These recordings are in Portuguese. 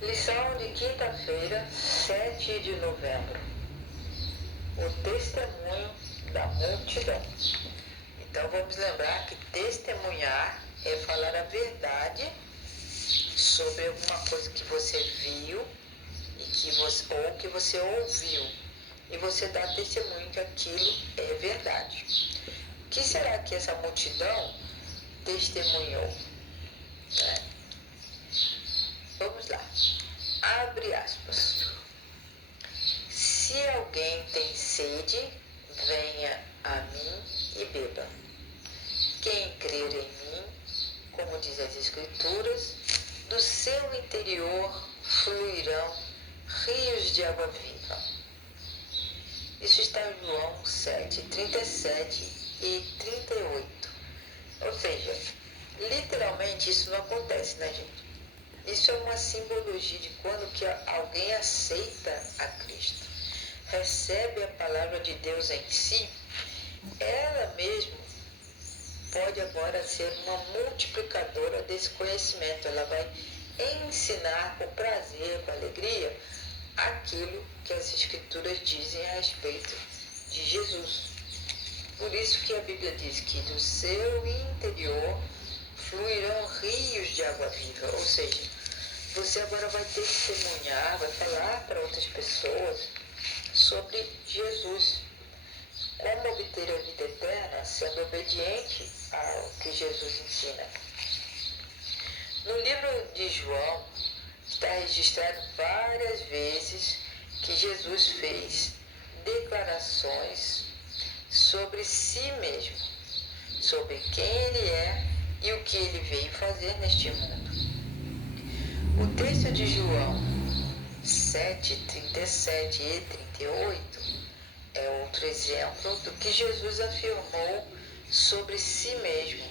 Lição de quinta-feira, 7 de novembro. O testemunho da multidão. Então vamos lembrar que testemunhar é falar a verdade sobre alguma coisa que você viu ou que você ouviu. E você dá testemunho que aquilo é verdade. O que será que essa multidão testemunhou? Vamos lá. Abre aspas. Se alguém tem sede, venha a mim e beba. Quem crer em mim, como diz as Escrituras, do seu interior fluirão rios de água viva. Isso está em João 7, 37 e 38. Ou seja, literalmente isso não acontece, né, gente? Isso é uma simbologia de quando que alguém aceita a Cristo, recebe a palavra de Deus em si, ela mesma pode agora ser uma multiplicadora desse conhecimento. Ela vai ensinar com prazer, com alegria, aquilo que as Escrituras dizem a respeito de Jesus. Por isso que a Bíblia diz que do seu interior fluirão rios de água viva, ou seja, você agora vai testemunhar, vai falar para outras pessoas sobre Jesus. Como obter a vida eterna sendo obediente ao que Jesus ensina. No livro de João está registrado várias vezes que Jesus fez declarações sobre si mesmo, sobre quem ele é e o que ele veio fazer neste mundo. O texto de João 7, 37 e 38 é outro exemplo do que Jesus afirmou sobre si mesmo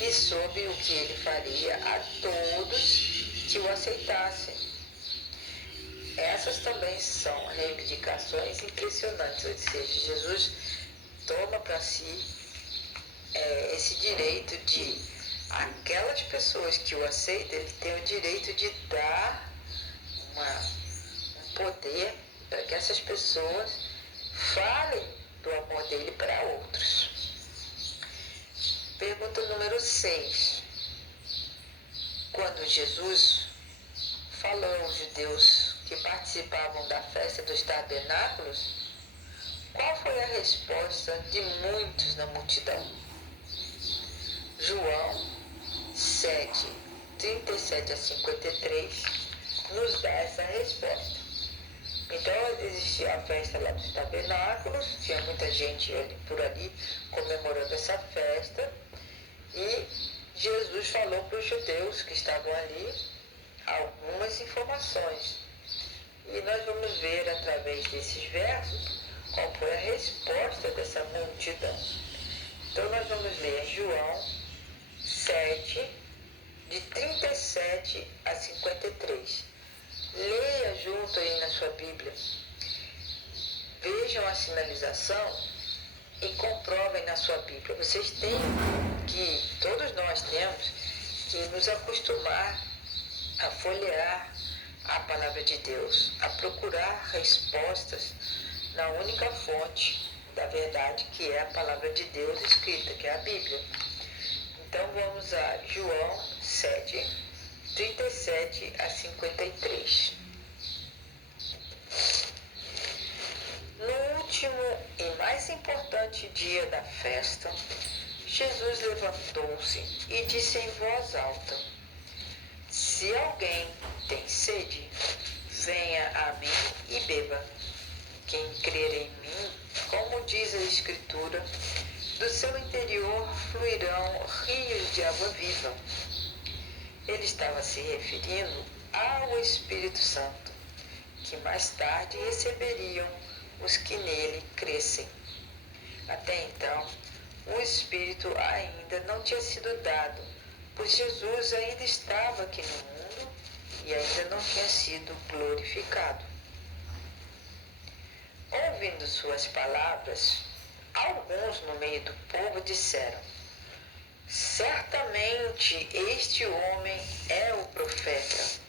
e sobre o que ele faria a todos que o aceitassem. Essas também são reivindicações impressionantes, ou seja, Jesus toma para si esse direito de aquelas pessoas que o aceitam, ele tem o direito de dar um poder para que essas pessoas falem do amor dele para outros. Pergunta número 6. Quando Jesus falou aos judeus que participavam da festa dos tabernáculos, qual foi a resposta de muitos na multidão? João 7, 37 a 53 nos dá essa resposta. Então existia a festa lá dos tabernáculos, tinha muita gente por ali comemorando essa festa e Jesus falou para os judeus que estavam ali algumas informações. E nós vamos ver através desses versos qual foi a resposta dessa multidão. Então nós vamos ler João 7, de 37 a 53. Leia junto aí na sua Bíblia. Vejam a sinalização e comprovem na sua Bíblia. Vocês têm que, todos nós temos, que nos acostumar a folhear a palavra de Deus, a procurar respostas na única fonte da verdade, que é a palavra de Deus escrita, que é a Bíblia. Então vamos a João 7, 37 a 53. No último e mais importante dia da festa, Jesus levantou-se e disse em voz alta: Se alguém tem sede, venha a mim e beba. Quem crer em mim, como diz a Escritura, do seu interior fluirão rios de água viva. Ele estava se referindo ao Espírito Santo, que mais tarde receberiam os que nele crescem. Até então, o Espírito ainda não tinha sido dado, pois Jesus ainda estava aqui no mundo e ainda não tinha sido glorificado. Ouvindo suas palavras, alguns no meio do povo disseram: Certamente este homem é o profeta.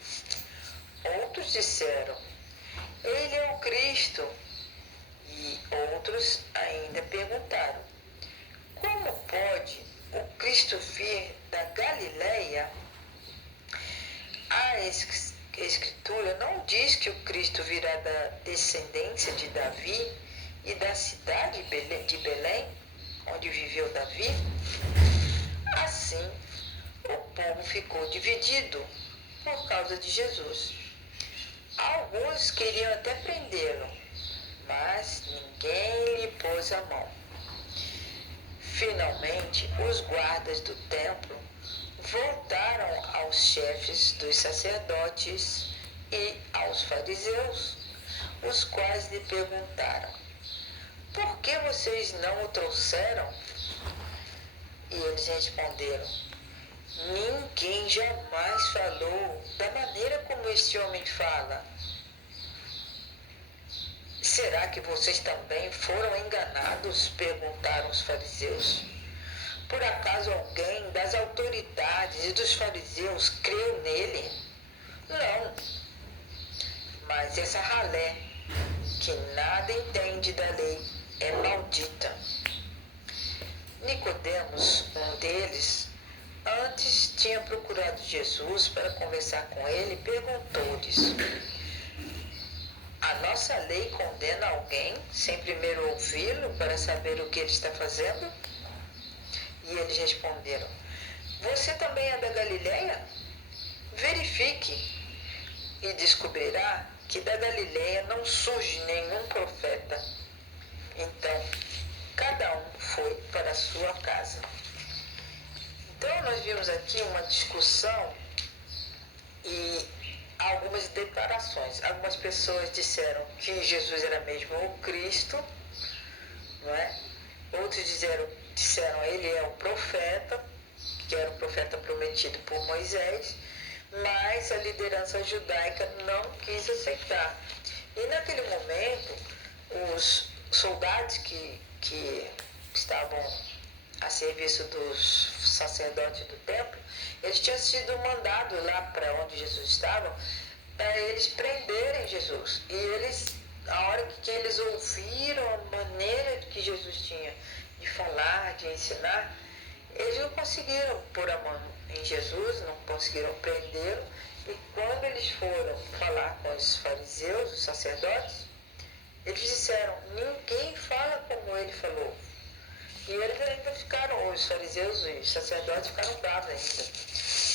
Escritura não diz que o Cristo virá da descendência de Davi e da cidade de Belém, onde viveu Davi? Assim, o povo ficou dividido por causa de Jesus. Alguns queriam até prendê-lo, mas ninguém lhe pôs a mão. Finalmente, os guardas do templo voltaram aos chefes dos sacerdotes e aos fariseus, os quais lhe perguntaram: por que vocês não o trouxeram? E eles responderam: ninguém jamais falou da maneira como este homem fala. Será que vocês também foram enganados? Perguntaram os fariseus. Por acaso alguém das autoridades e dos fariseus creu nele? Não. Mas essa ralé, que nada entende da lei, é maldita. Nicodemos, um deles, antes tinha procurado Jesus para conversar com ele e perguntou-lhes: a nossa lei condena alguém sem primeiro ouvi-lo para saber o que ele está fazendo? E eles responderam: você também é da Galileia? Verifique e descobrirá que da Galileia não surge nenhum profeta. Então, cada um foi para a sua casa. Então, nós vimos aqui uma discussão e algumas declarações. Algumas pessoas disseram que Jesus era mesmo o Cristo, não é? Outros disseram ele é o profeta, que era o profeta prometido por Moisés, mas a liderança judaica não quis aceitar. E naquele momento, os soldados que estavam a serviço dos sacerdotes do templo, eles tinham sido mandados lá para onde Jesus estava, para eles prenderem Jesus. E eles, a hora que eles ouviram a maneira que Jesus tinha de falar, de ensinar, eles não conseguiram pôr a mão em Jesus, não conseguiram prendê-lo. E quando eles foram falar com os fariseus, os sacerdotes, eles disseram: ninguém fala como ele falou. E eles ainda ficaram, os fariseus e os sacerdotes ficaram bravos ainda.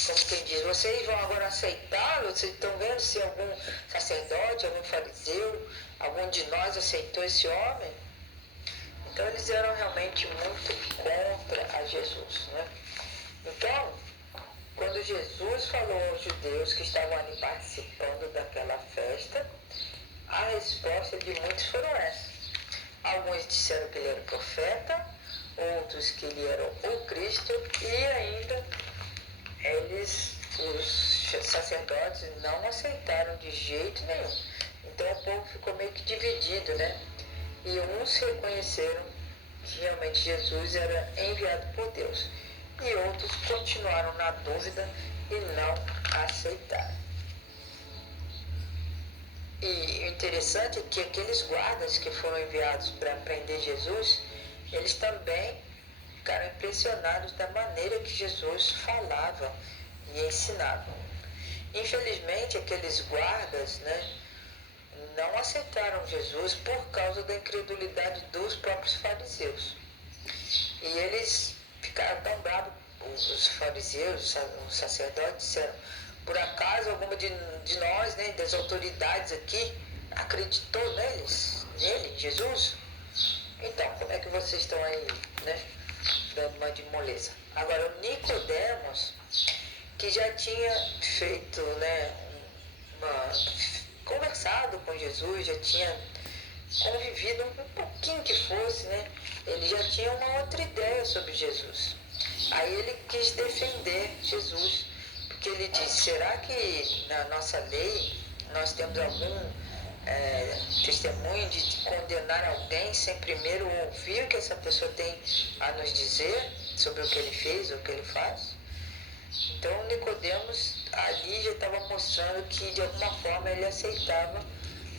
Como quem diz: vocês vão agora aceitá-lo? Vocês estão vendo se algum sacerdote, algum fariseu, algum de nós aceitou esse homem? Então eles eram realmente muito contra a Jesus, né? Então, quando Jesus falou aos judeus que estavam ali participando daquela festa, a resposta de muitos foram essa. Alguns disseram que ele era o profeta, outros que ele era o Cristo, e ainda os sacerdotes, não aceitaram de jeito nenhum. Então o povo ficou meio que dividido, né? E uns reconheceram que realmente Jesus era enviado por Deus, e outros continuaram na dúvida e não aceitaram. E o interessante é que aqueles guardas que foram enviados para prender Jesus, eles também ficaram impressionados da maneira que Jesus falava e ensinava. Infelizmente, aqueles guardas, né, não aceitaram Jesus por causa da incredulidade dos próprios fariseus. E eles ficaram tão bravos, os fariseus, os sacerdotes, disseram: por acaso alguma de nós, né, das autoridades aqui, acreditou nele, Jesus? Então, como é que vocês estão aí, né, dando uma de moleza? Agora, o Nicodemos, que já tinha feito, né, conversado com Jesus, já tinha convivido um pouquinho que fosse, né, ele já tinha uma outra ideia sobre Jesus. Aí ele quis defender Jesus, porque ele disse: será que na nossa lei nós temos algum testemunho de condenar alguém sem primeiro ouvir o que essa pessoa tem a nos dizer sobre o que ele fez ou o que ele faz? Então Nicodemos ali já estava mostrando que de alguma forma ele aceitava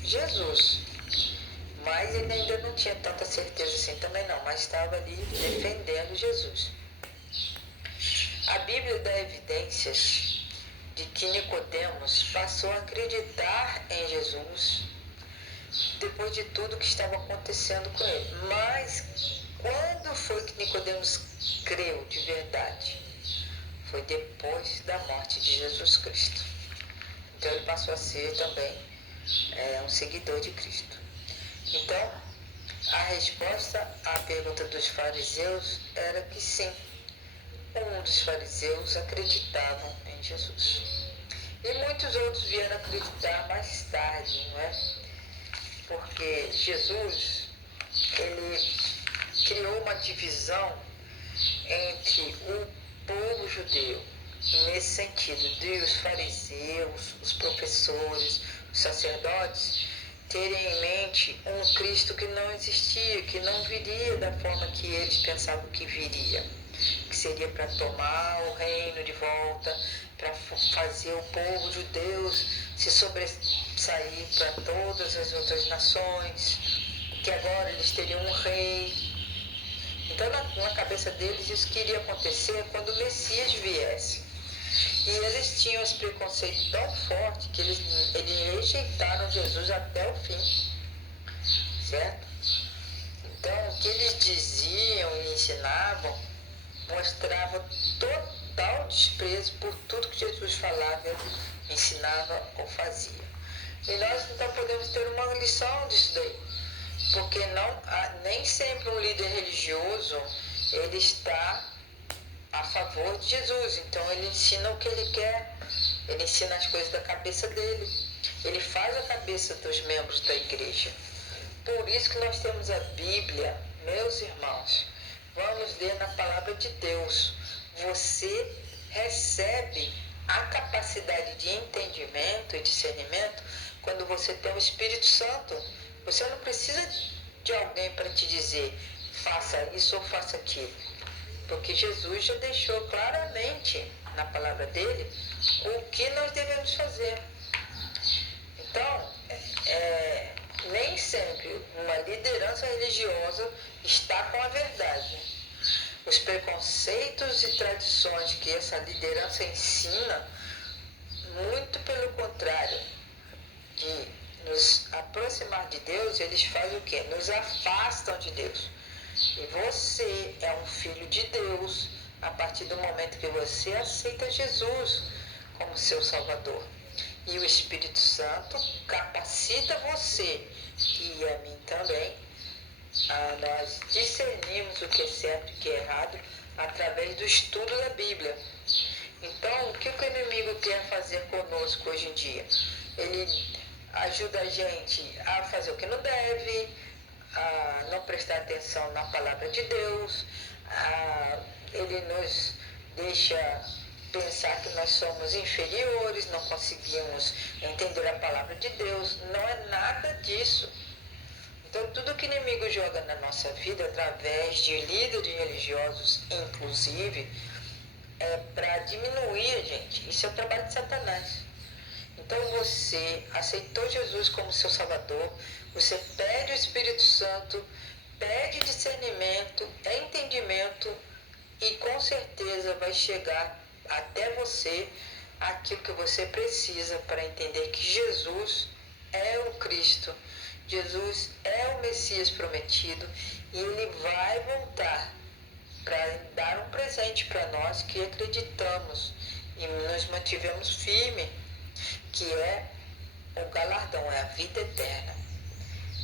Jesus, mas ele ainda não tinha tanta certeza assim também não, mas estava ali defendendo Jesus. A Bíblia dá evidências de que Nicodemos passou a acreditar em Jesus depois de tudo que estava acontecendo com ele. Mas quando foi que Nicodemos creu de verdade? Foi depois da morte de Jesus Cristo. Então ele passou a ser também um seguidor de Cristo. Então, a resposta à pergunta dos fariseus era que sim, um dos fariseus acreditavam em Jesus. E muitos outros vieram acreditar mais tarde, não é? Porque Jesus, ele criou uma divisão entre o povo judeu, nesse sentido, de os fariseus, os professores, os sacerdotes, terem em mente um Cristo que não existia, que não viria da forma que eles pensavam que viria, que seria para tomar o reino de volta, para fazer o povo judeu se sobressair para todas as outras nações, que agora eles teriam um rei. Então, na cabeça deles, isso que iria acontecer quando o Messias viesse. E eles tinham esse preconceito tão forte que eles rejeitaram Jesus até o fim, certo? Então, o que eles diziam e ensinavam mostrava total desprezo por tudo que Jesus falava, ensinava ou fazia. E nós então podemos ter uma lição disso daí, porque nem sempre um líder religioso ele está a favor de Jesus. Então ele ensina o que ele quer, ele ensina as coisas da cabeça dele, ele faz a cabeça dos membros da igreja. Por isso que nós temos a Bíblia, meus irmãos. Vamos ler na palavra de Deus. Você recebe a capacidade de entendimento e discernimento quando você tem o Espírito Santo. Você não precisa de alguém para te dizer, faça isso ou faça aquilo. Porque Jesus já deixou claramente na palavra dele o que nós devemos fazer. Então, nem sempre uma liderança religiosa está com a verdade. Os preconceitos e tradições que essa liderança ensina, muito pelo contrário, de nos aproximar de Deus, eles fazem o quê? Nos afastam de Deus. E você é um filho de Deus a partir do momento que você aceita Jesus como seu Salvador. E o Espírito Santo capacita você e a mim também a nós discernirmos o que é certo e o que é errado através do estudo da Bíblia. Então, o que o inimigo quer fazer conosco hoje em dia? Ele ajuda a gente a fazer o que não deve, a não prestar atenção na palavra de Deus, ele nos deixa pensar que nós somos inferiores, não conseguimos entender a palavra de Deus. Não é nada disso. Então, tudo que o inimigo joga na nossa vida, através de líderes religiosos, inclusive, é para diminuir a gente. Isso é o trabalho de Satanás. Então, você aceitou Jesus como seu Salvador, você pede o Espírito Santo, pede discernimento, entendimento, e com certeza vai chegar até você aquilo que você precisa para entender que Jesus é o Cristo, Jesus é o Messias prometido e ele vai voltar para dar um presente para nós que acreditamos e nos mantivemos firmes, que é o galardão, é a vida eterna.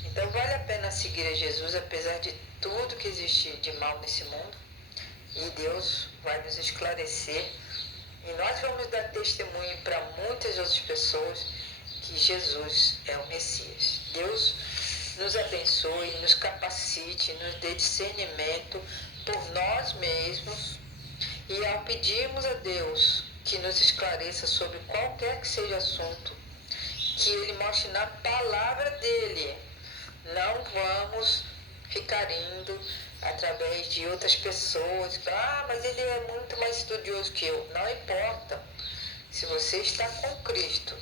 Então vale a pena seguir a Jesus apesar de tudo que existe de mal nesse mundo, e Deus vai nos esclarecer e nós vamos dar testemunho para muitas outras pessoas que Jesus é o Messias. Deus nos abençoe, nos capacite, nos dê discernimento por nós mesmos, e ao pedirmos a Deus que nos esclareça sobre qualquer que seja assunto, que Ele mostre na palavra dEle. Não vamos ficar indo através de outras pessoas, mas ele é muito mais estudioso que eu. Não importa. Se você está com Cristo,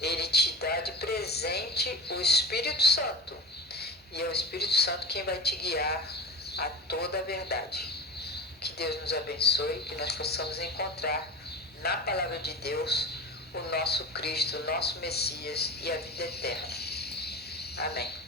ele te dá de presente o Espírito Santo. E é o Espírito Santo quem vai te guiar a toda a verdade. Que Deus nos abençoe, que nós possamos encontrar na palavra de Deus, o nosso Cristo, o nosso Messias e a vida eterna. Amém.